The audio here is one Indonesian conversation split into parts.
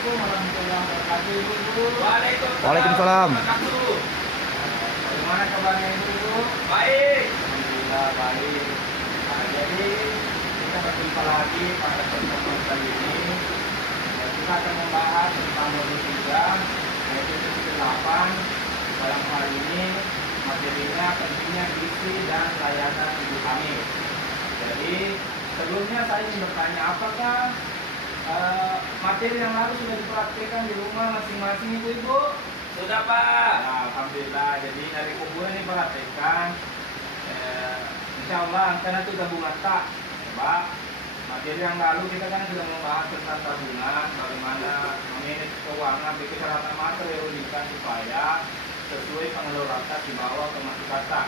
Assalamualaikum warahmatullahi wabarakatuh, Ibu. Waalaikumsalam. Bagaimana kabarnya Ibu? Baik. Alhamdulillah baik. Nah, jadi kita berjumpa lagi pada pertemuan kali ini. Kita akan membahas tentang modul 3, yaitu sesi 8. Dalam hal ini materinya pentingnya gizi dan layanan ibu hamil. Jadi sebelumnya saya ingin bertanya, apakah materi yang lalu sudah dipraktikkan di rumah masing-masing ibu-ibu? Sudah, Pak. Nah, alhamdulillah. Jadi dari kumpulan ini perhatikan, insya Allah karena itu gabungan tak, coba materi yang lalu kita kan sudah membahas tentang tabungan, bagaimana memanage keuangan, bikin persyaratan materialitas supaya sesuai pengelolaan di bawah ke masuk kata.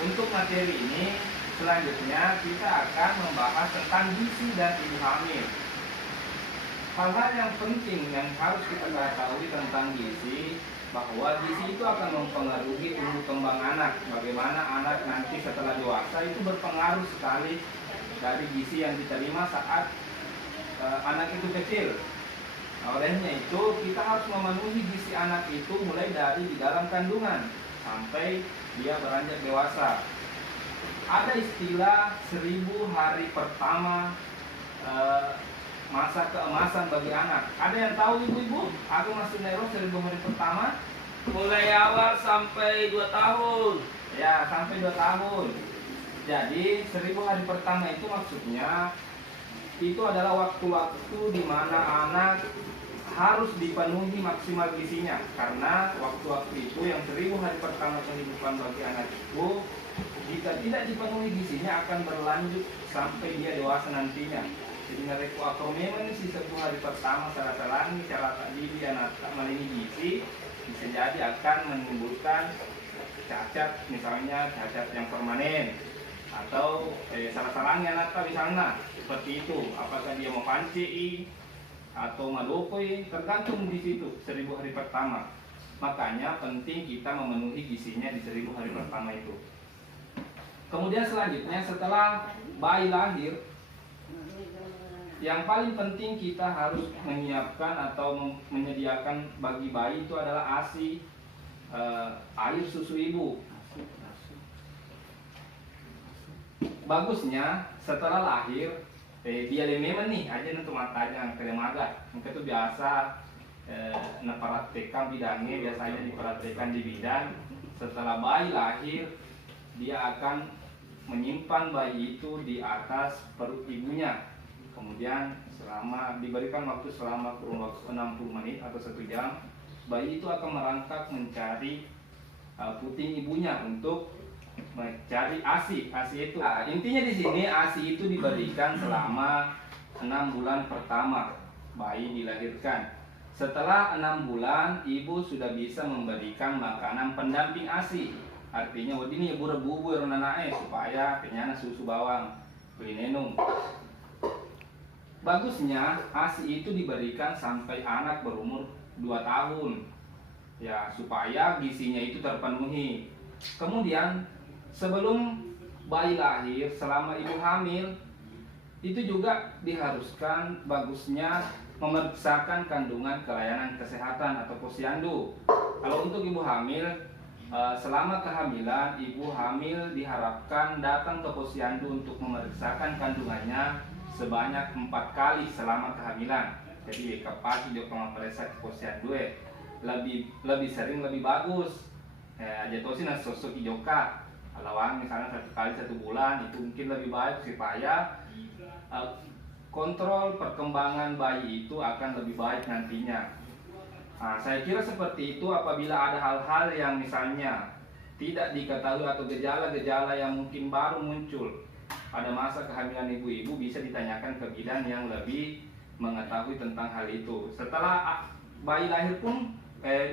Untuk materi ini selanjutnya kita akan membahas tentang gizi dan ibu hamil. Hal-hal yang penting yang harus kita ketahui tentang gizi, bahwa gizi itu akan mempengaruhi tumbuh kembang anak. Bagaimana anak nanti setelah dewasa itu berpengaruh sekali dari gizi yang diterima saat anak itu kecil. Nah, olehnya itu kita harus memenuhi gizi anak itu mulai dari di dalam kandungan sampai dia beranjak dewasa. Ada istilah 1000 hari pertama masa keemasan bagi anak. Ada yang tahu ibu-ibu? Aku masuk Nero 1000 hari pertama Mulai awal sampai 2 tahun. ya sampai 2 tahun. Jadi 1000 hari pertama itu maksudnya itu adalah waktu-waktu di mana anak harus dipenuhi maksimal gizinya, karena waktu-waktu itu yang 1000 hari pertama kehidupan bagi anak itu jika tidak dipenuhi gizinya akan berlanjut sampai dia dewasa nantinya. Jadi ngareku atau memang si 10 hari pertama salah-salah cara tak diri anak tak memenuhi gizi bisa jadi akan menimbulkan cacat, misalnya cacat yang permanen atau salah-salahnya anak misalnya seperti itu, apakah dia mau panci atau malokoi, tergantung di situ 1000 hari pertama. Makanya penting kita memenuhi gizinya di 1000 hari pertama itu. Kemudian selanjutnya setelah bayi lahir, yang paling penting kita harus menyiapkan atau menyediakan bagi bayi itu adalah ASI, air susu ibu. Bagusnya setelah lahir dia memang nih aja untuk matanya kelemaga. Mungkin itu biasa nepraktekan bidangnya, biasanya dipraktekan di bidang. Setelah bayi lahir dia akan menyimpan bayi itu di atas perut ibunya. Kemudian selama diberikan waktu selama kurun waktu 60 menit atau 1 jam, bayi itu akan merangkak mencari puting ibunya untuk mencari ASI. ASI itu intinya di sini ASI itu diberikan selama 6 bulan pertama bayi dilahirkan. Setelah 6 bulan ibu sudah bisa memberikan makanan pendamping ASI. Artinya ini ibu rebubu nanae supaya kenyana susu bawang beli nenung. Bagusnya ASI itu diberikan sampai anak berumur 2 tahun ya, supaya gizinya itu terpenuhi. Kemudian sebelum bayi lahir, selama ibu hamil itu juga diharuskan bagusnya memeriksakan kandungan ke layanan kesehatan atau posyandu. Kalau untuk ibu hamil, selama kehamilan ibu hamil diharapkan datang ke posyandu untuk memeriksakan kandungannya sebanyak 4 kali selama kehamilan. Jadi kapan dia pemeriksa ke posyandu lebih sering lebih bagus. Jatuhin sosok ijoka alawang misalnya 1 kali 1 bulan itu mungkin lebih baik supaya kontrol perkembangan bayi itu akan lebih baik nantinya. Nah, saya kira seperti itu. Apabila ada hal-hal yang misalnya tidak diketahui atau gejala-gejala yang mungkin baru muncul pada masa kehamilan ibu-ibu, bisa ditanyakan ke bidan yang lebih mengetahui tentang hal itu. Setelah bayi lahir pun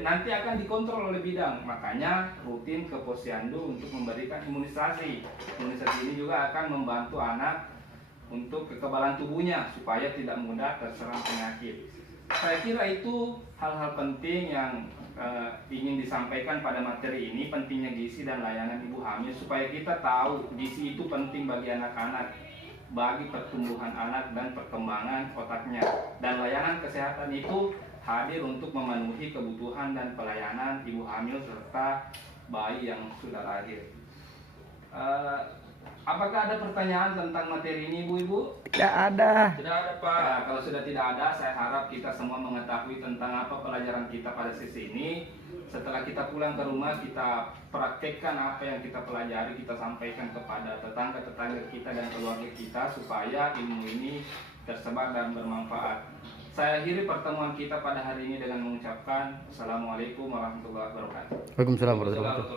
nanti akan dikontrol oleh bidan, makanya rutin ke posyandu untuk memberikan imunisasi. Imunisasi ini juga akan membantu anak untuk kekebalan tubuhnya supaya tidak mudah terserang penyakit. Saya kira itu hal-hal penting yang ingin disampaikan pada materi ini, pentingnya gizi dan layanan ibu hamil, supaya kita tahu gizi itu penting bagi anak-anak. bagi pertumbuhan anak dan perkembangan otaknya. Dan layanan kesehatan itu hadir untuk memenuhi kebutuhan dan pelayanan ibu hamil serta bayi yang sudah lahir. Apakah ada pertanyaan tentang materi ini, ibu-ibu? Tidak ada. Tidak ada Pak. Ya, kalau sudah tidak ada, saya harap kita semua mengetahui tentang apa pelajaran kita pada sesi ini. Setelah kita pulang ke rumah, kita praktekkan apa yang kita pelajari, kita sampaikan kepada tetangga-tetangga kita dan keluarga kita supaya ilmu ini tersebar dan bermanfaat. Saya akhiri pertemuan kita pada hari ini dengan mengucapkan Assalamualaikum warahmatullahi wabarakatuh. Waalaikumsalam warahmatullahi wabarakatuh.